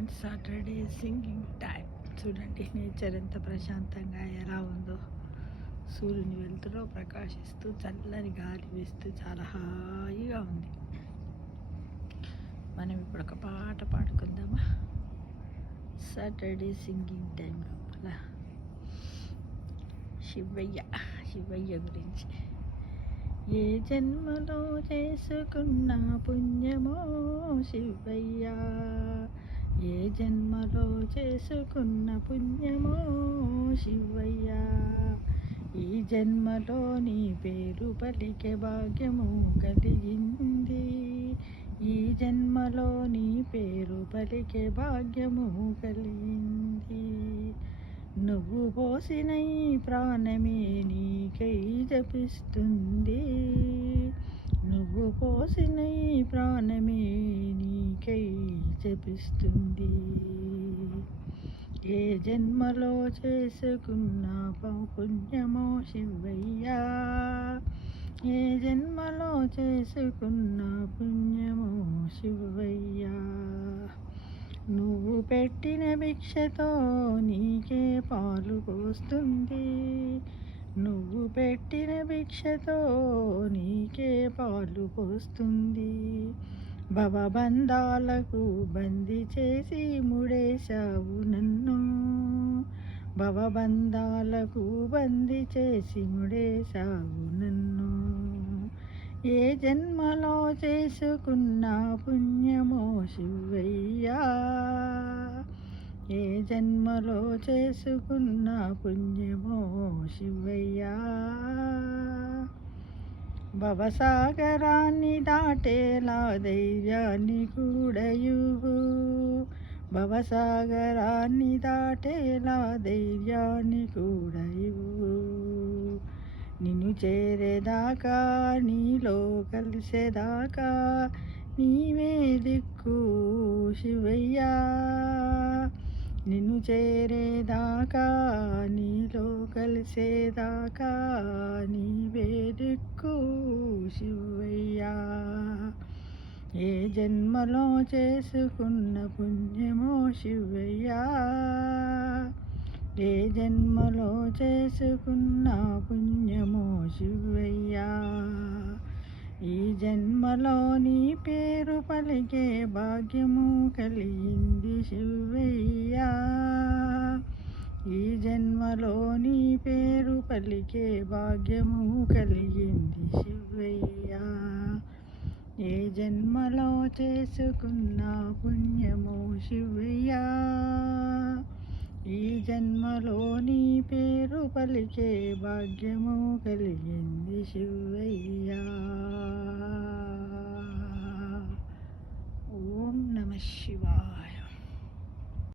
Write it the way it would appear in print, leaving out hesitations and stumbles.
Friends, Saturday singing time. చూడండి nature ఎంత ప్రశాంతంగా ఎలా ఉందో. సూర్యుని వెలుతురులో ప్రకాశిస్తూ చల్లని గాలి వేస్తూ చాలా హాయిగా ఉంది. మనం ఇప్పుడు ఒక పాట పాడుకుందామా? సాటర్డే సింగింగ్ టైం లోపల శివయ్య గురించి. ఏ జన్మలో చేసుకున్న పుణ్యమో శివయ్య, ఏ జన్మలో చేసుకున్న పుణ్యమో శివయ్య, ఈ జన్మలో నీ పేరు పలికే భాగ్యము కలిగింది, ఈ జన్మలో నీ పేరు పలికే భాగ్యము కలిగింది. నువ్వు పోసిన ఈ ప్రాణమే నీకై జపిస్తుంది, నువ్వు పోసిన ఈ ప్రాణమే నీకై జపిస్తుంది. ఏ జన్మలో చేసుకున్న పుణ్యమో శివయ్య, ఏ జన్మలో చేసుకున్న పుణ్యమో శివయ్య, నువ్వు పెట్టిన భిక్షతో నీకే పాలు పోస్తుంది, నువ్వు పెట్టిన భిక్షతో నీకే పాలు పోస్తుంది. భవబంధాలకు బందీ చేసి ముడేశావు నన్ను, భవబంధాలకు బందీ చేసి ముడేశావు నన్ను. ఏ జన్మలో చేసుకున్న పుణ్యమో శివయ్యా, ఏ జన్మలో చేసుకున్న పుణ్యమో శివయ్యా. భవసాగరాన్ని దాటేలా ధైర్యాన్ని కూడయువు, భవసాగరాన్ని దాటేలా ధైర్యాన్ని కూడయువు. నిన్ను చేరేదాకా నీలో కలిసేదాకా నీవే దిక్కు శివయ్యా, నిన్ను చేరేదాకా నీలో కలిసేదాకా నీవే దిక్కు శివయ్యా. ఏ జన్మలో చేసుకున్న పుణ్యమో శివయ్యా, ఏ జన్మలో చేసుకున్న పుణ్యమో శివయ్యా, ఈ జన్మలో నీ పేరు పలికే భాగ్యము కలిగింది శివయ్యా, ఈ జన్మలో నీ పేరు పలికే భాగ్యము కలిగింది శివయ్యా. ఏ జన్మలో చేసుకున్న పుణ్యమో శివయ్యా, ఈ జన్మలో నీ పేరు పలికే భాగ్యము కలిగింది.